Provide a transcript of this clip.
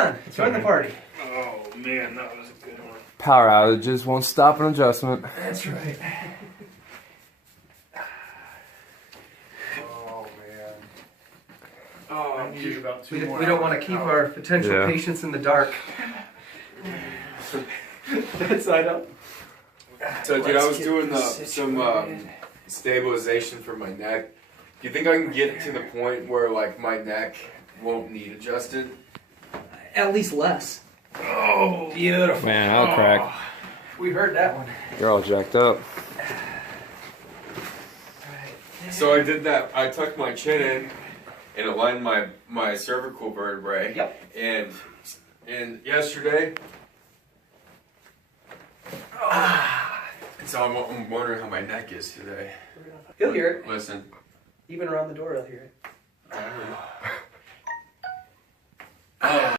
on. Join the party. Oh, man, that was a good one. Power outages won't stop an adjustment. That's right. Oh, man. Oh, I'm using about two more. We don't want to keep our potential patients in the dark. That side up. So, dude, I was doing some stabilization for my neck. Do you think I can get to the point where, like, my neck won't need adjusted? At least less. Oh, Beautiful. Man, that'll crack. We heard that one. You're all jacked up. So I did that. I tucked my chin in and aligned my cervical vertebrae. Yep. And yesterday. So I'm wondering how my neck is today. He'll hear it. Listen. Even around the door, he'll hear it.